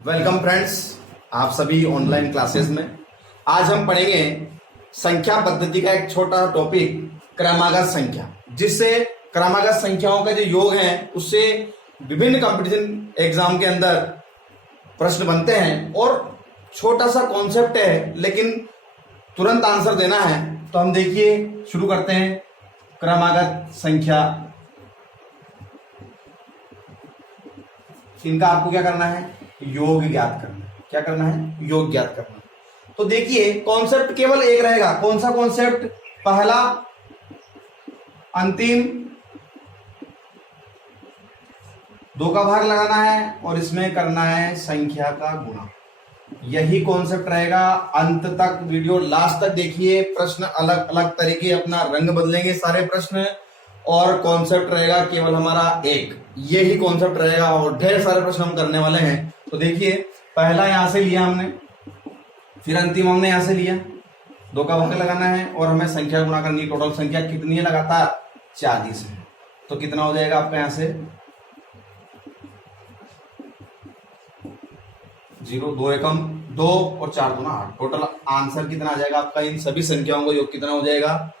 Welcome friends, आप सभी online classes में। आज हम पढ़ेंगे संख्या पद्धति का एक छोटा टॉपिक, क्रमागत संख्या, जिससे क्रमागत संख्याओं का जो योग है उससे विभिन्न कंपटीशन एग्जाम के अंदर प्रश्न बनते हैं और छोटा सा कॉन्सेप्ट है लेकिन तुरंत आंसर देना है। तो हम देखिए शुरू करते हैं। क्रमागत संख्या, इनका आपको क्या करना है? योग ज्ञात करना। क्या करना है? योग ज्ञात करना। तो देखिए कॉन्सेप्ट केवल एक रहेगा। कौन सा कॉन्सेप्ट? पहला, अंतिम दो का भाग लगाना है और इसमें करना है संख्या का गुणा। यही कॉन्सेप्ट रहेगा। अंत तक वीडियो लास्ट तक देखिए। प्रश्न अलग अलग तरीके अपना रंग बदलेंगे सारे प्रश्न, और कॉन्सेप्ट रहेगा केवल हमारा एक। यही कॉन्सेप्ट रहेगा और ढेर सारे प्रश्न हम करने वाले हैं। तो देखिए, पहला यहां से लिया हमने, फिर अंतिम हमने यहां से लिया, दो का भाग लगाना है और हमें संख्या गुणा करनी है। टोटल संख्या कितनी है? लगातार 40 है। तो कितना हो जाएगा आपका यहां से? 0, 2 एकम 2 और 4 दूना 8। टोटल आंसर कितना आ जाएगा आपका? इन सभी संख्याओं का योग कितना हो जाएगा?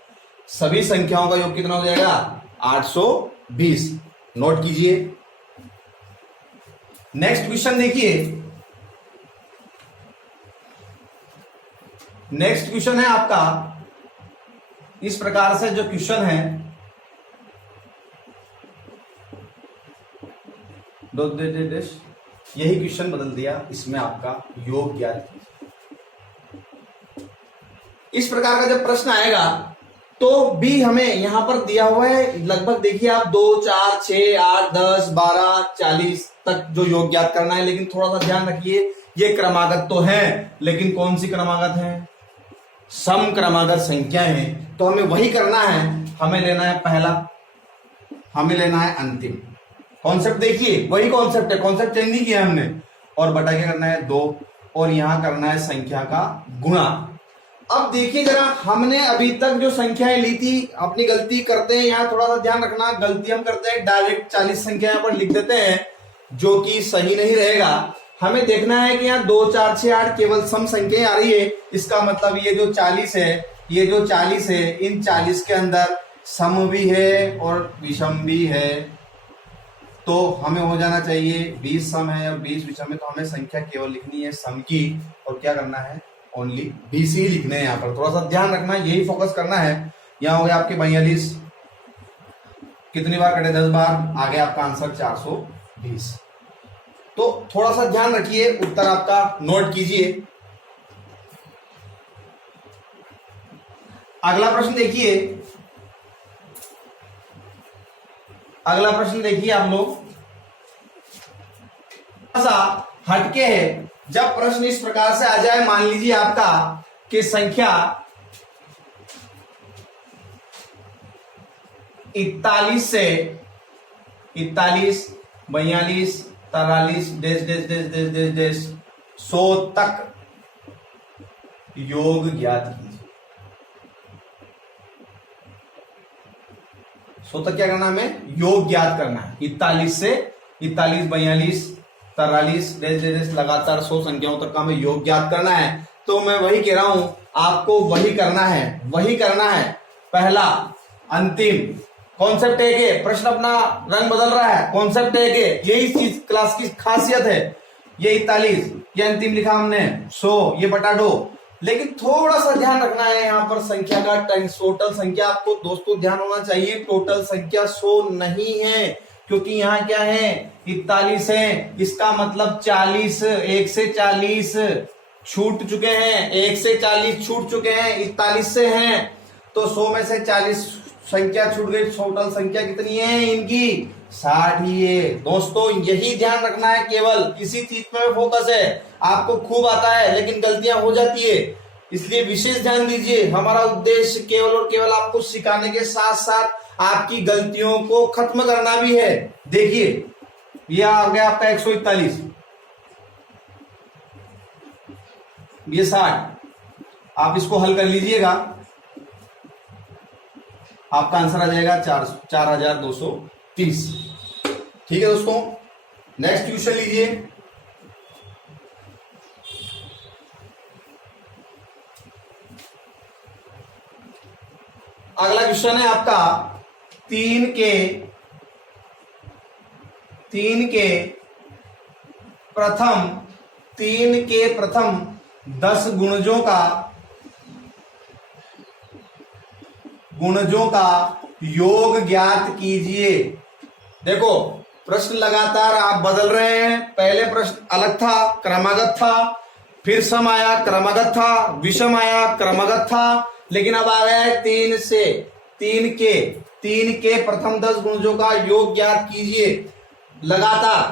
सभी संख्याओं का योग कितना हो जाएगा? 820। नोट कीजिए। नेक्स्ट क्वेश्चन देखिए। नेक्स्ट क्वेश्चन है आपका इस प्रकार से। जो क्वेश्चन है, यही क्वेश्चन बदल दिया, इसमें आपका योग ज्ञात कीजिए। इस प्रकार का जब प्रश्न आएगा तो भी हमें यहां पर दिया हुआ है लगभग, देखिए आप 2, 4, 6, 8, 10, 12, 40 तक जो योग ज्ञात करना है। लेकिन थोड़ा सा ध्यान रखिए, ये क्रमागत तो है लेकिन कौन सी क्रमागत है? सम क्रमागत संख्या है। तो हमें वही करना है। हमें लेना है पहला, हमें लेना है अंतिम। कॉन्सेप्ट देखिए, वही कॉन्सेप्ट है, कॉन्सेप्ट चेंज नहीं किया हमने। और बटा क्या करना है? 2, और यहां करना है संख्या का गुणा। अब देखिए जरा, हमने अभी तक जो संख्याएं ली थी, अपनी गलती करते हैं यहां, थोड़ा सा ध्यान रखना। गलती हम करते हैं, डायरेक्ट 40 संख्या यहां पर लिख देते हैं, जो कि सही नहीं रहेगा। हमें देखना है कि यहाँ 2, 4, 6, 8 केवल सम संख्याएं आ रही है। इसका मतलब ये जो 40 है, ये जो 40 है, इन 40 के अंदर सम भी है और विषम भी है। तो हमें हो जाना चाहिए 20 सम है और 20 विषम है। तो हमें संख्या केवल लिखनी है सम की, और क्या करना है? ओनली 20 ही लिखने हैं। यहाँ पर थोड़ा सा ध्यान रखना, यही फोकस करना है। यहाँ हो गया आपके 42, कितनी बार कटे? 10 बार। आ गया आपका आंसर 420। तो थोड़ा सा ध्यान रखिए, उत्तर आपका नोट कीजिए। अगला प्रश्न देखिए। अगला प्रश्न देखिए आप लोग, सा हटके है। जब प्रश्न इस प्रकार से आ जाए, मान लीजिए आपका कि संख्या 41 से 41, 42, 43 dash dash dash dash dash dash 100 तक योग ज्ञात कीजिए। 100 तक क्या करना है? हमें योग ज्ञात करना है। 41 से 41, 42, 43 डेश डेश डेश लगातार 100 संख्याओं तक का हमें योग ज्ञात करना है। तो मैं वही कह रहा हूं, आपको वही करना है, वही करना है। पहला, अंतिम। कॉन्सेप्ट एक है, प्रश्न अपना रंग बदल रहा है, कॉन्सेप्ट एक है। यही चीज क्लास की खासियत है। ये 41, ये अंतिम लिखा हमने, 100, ये बटा 2। लेकिन थोड़ा सा ध्यान रखना है यहाँ पर संख्या का। टोटल संख्या आपको दोस्तों ध्यान होना चाहिए, टोटल संख्या 100 नहीं है, क्योंकि यहाँ क्या है? 41 है। इसका मतलब 40, 1 से 40 छूट चुके हैं, 1 से 40 छूट चुके हैं, 41 से हैं। तो 100 में से 40 संख्या छूट गई। टोटल संख्या कितनी है इनकी? 60 ही है। दोस्तों यही ध्यान रखना है, केवल इसी चीज पे फोकस है। आपको खूब आता है लेकिन गलतियां हो जाती है, इसलिए विशेष ध्यान दीजिए। हमारा उद्देश्य केवल और केवल आपको सिखाने के साथ साथ आपकी गलतियों को खत्म करना भी है। देखिए, यह आ गया आपका 141, ये 60। आप इसको हल कर लीजिएगा, आपका आंसर आ जाएगा 4230। ठीक है दोस्तों, नेक्स्ट क्वेश्चन लीजिए। अगला क्वेश्चन है आपका 3 के प्रथम 10 गुणजों का योग ज्ञात कीजिए। देखो प्रश्न लगातार आप बदल रहे हैं। पहले प्रश्न अलग था, क्रमागत था, फिर सम आया, क्रमागत था, विषम आया, क्रमागत था, लेकिन अब आ गया है 3 के प्रथम 10 गुणजों का योग ज्ञात कीजिए। लगातार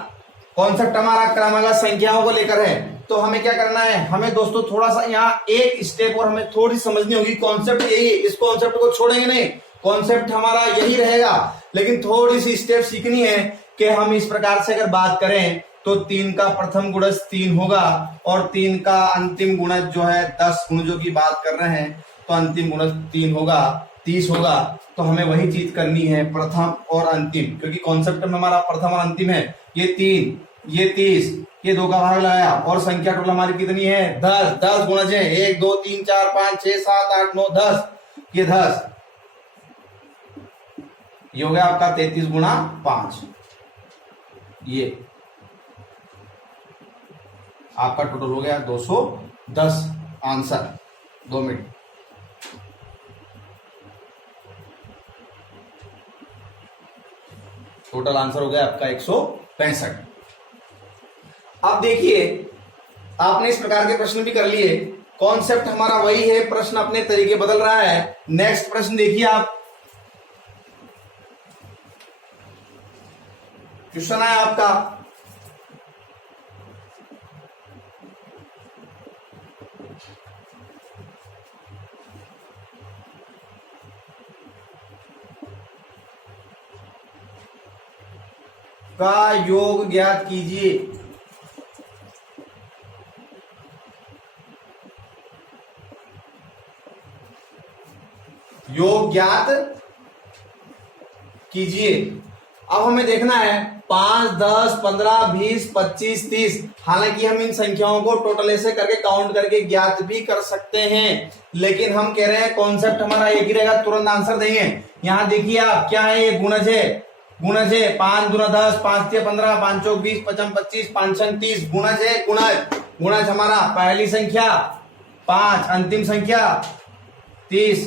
कॉन्सेप्ट हमारा क्रमागत संख्याओं को लेकर है। तो हमें क्या करना है, हमें दोस्तों थोड़ा सा यहाँ एक स्टेप और हमें थोड़ी समझनी होगी। कॉन्सेप्ट यही, इस कॉन्सेप्ट को छोड़ेंगे नहीं, कॉन्सेप्ट हमारा यही रहेगा, लेकिन थोड़ी सी स्टेप सीखनी है कि हम इस प्रकार से अगर बात करें तो 3 का प्रथम गुणज 3 होगा और 3 का अंतिम गुणज जो है 10 गुणजों की बात कर रहे हैं तो अंतिम गुणज 3 होगा, 30 होगा। तो हमें वही चीज करनी है, प्रथम और अंतिम, क्योंकि कॉन्सेप्ट में हमारा प्रथम और अंतिम है। ये 3, ये 30, ये 2 का भाग लगाया और संख्या टोटल हमारी कितनी है 10 गुणज है 1 2 3 4 5 6 7 8 9 10, ये 10, ये हो गया आपका 33 गुणा 5, ये आपका टोटल हो गया 210 आंसर। 2 मिनट। टोटल आंसर हो गया आपका 165। अब देखिए आपने इस प्रकार के प्रश्न भी कर लिए, कॉन्सेप्ट हमारा वही है, प्रश्न अपने तरीके बदल रहा है। नेक्स्ट प्रश्न देखिए आप, क्वेश्चन है आपका का योग ज्ञात कीजिए। योग ज्ञात कीजिए। अब हमें देखना है 5 10 15 20 25 30। हालांकि हम इन संख्याओं को टोटल ऐसे करके काउंट करके ज्ञात भी कर सकते हैं, लेकिन हम कह रहे हैं कॉन्सेप्ट हमारा एक ही रहेगा, तुरंत आंसर देंगे। यहां देखिए आप क्या है, ये गुणज है, 5 गुना 10, 5 3 15, 5 चौक 20, 5 25, 5 6 30, गुणज है, गुणज हमारा पहली संख्या 5, अंतिम संख्या 30,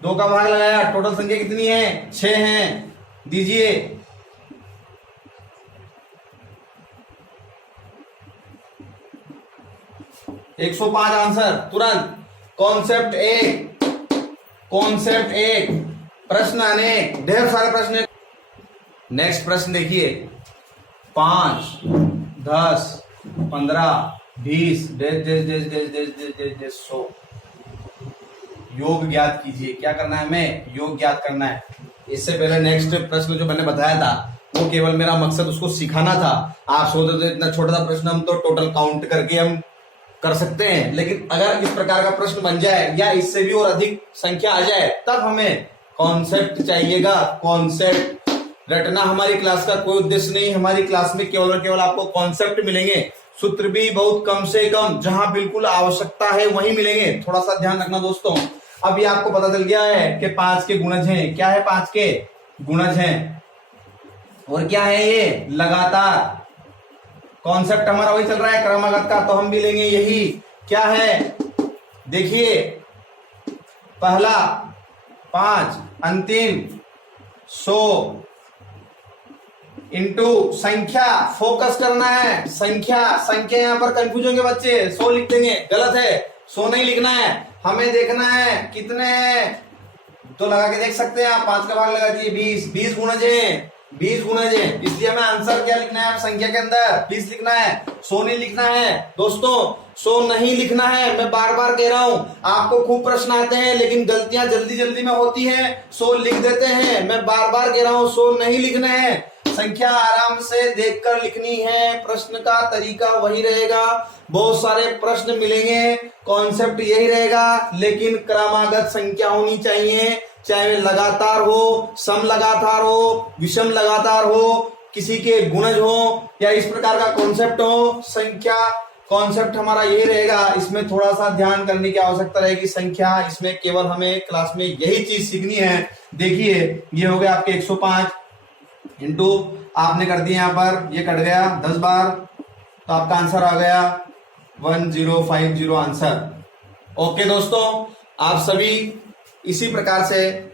2 का भाग लगाया, टोटल संख्या कितनी है 6 है, दीजिए। एक 105 आंसर तुरंत। कॉन्सेप्ट एक, प्रश्न अनेक, ढेर सारे प्रश्न। नेक्स्ट प्रश्न देखिए, 5 10 15 20 100 योग ज्ञात कीजिए। क्या करना है, हमें योग ज्ञात करना है। इससे पहले नेक्स्ट प्रश्न जो मैंने बताया था वो केवल मेरा मकसद उसको सिखाना था। आप सोचते तो इतना छोटा सा प्रश्न हम तो टोटल काउंट करके हम कर सकते हैं, लेकिन अगर इस प्रकार का प्रश्न बन जाए या इससे भी और अधिक संख्या आ जाए तब हमें कॉन्सेप्ट चाहिएगा। कॉन्सेप्ट रटना हमारी क्लास का कोई उद्देश्य नहीं। हमारी क्लास में केवल और केवल आपको कॉन्सेप्ट मिलेंगे, सूत्र भी बहुत कम से कम, जहां बिल्कुल आवश्यकता है वही मिलेंगे। थोड़ा सा ध्यान रखना दोस्तों। अभी आपको पता चल गया है कि 5 के गुणज हैं। क्या है, 5 के गुणज हैं, और क्या है ये लगातार। कॉन्सेप्ट हमारा वही चल रहा है क्रमागत का, तो हम भी लेंगे यही। क्या है, देखिए पहला 5, अंतिम 100 इंटू संख्या। फोकस करना है, संख्या यहां पर कंफ्यूज होंगे बच्चे, 100 लिख देंगे, गलत है, 100 नहीं लिखना है। हमें देखना है कितने हैं, तो लगा के देख सकते हैं आप। 5 का भाग लगा दीजिए 20 गुणज है, 20 गुणज है, इसलिए हमें आंसर क्या लिखना है, संख्या के अंदर 20 लिखना है, 100 नहीं लिखना है दोस्तों, 100 नहीं लिखना है। मैं बार बार कह रहा हूं, आपको खूब प्रश्न आते हैं लेकिन गलतियां जल्दी में होती हैं, 100 लिख देते हैं। मैं बार बार कह रहा हूं 100 नहीं लिखना है, संख्या आराम से देखकर लिखनी है। प्रश्न का तरीका वही रहेगा, बहुत सारे प्रश्न मिलेंगे, कॉन्सेप्ट यही रहेगा, लेकिन क्रमागत संख्या होनी चाहिए। चाहे लगातार हो, सम लगातार हो, विषम लगातार हो, किसी के गुणज हो या इस प्रकार का कॉन्सेप्ट हो, संख्या कॉन्सेप्ट हमारा ये रहेगा, इसमें थोड़ा सा ध्यान करने की आवश्यकता रहेगी। संख्या इसमें केवल हमें क्लास में यही चीज सीखनी है। देखिए ये हो गया आपके 105 इंटू आपने कर दिया यहां पर, ये कट गया 10 बार, तो आपका आंसर आ गया 1050 आंसर। ओके दोस्तों, आप सभी इसी प्रकार से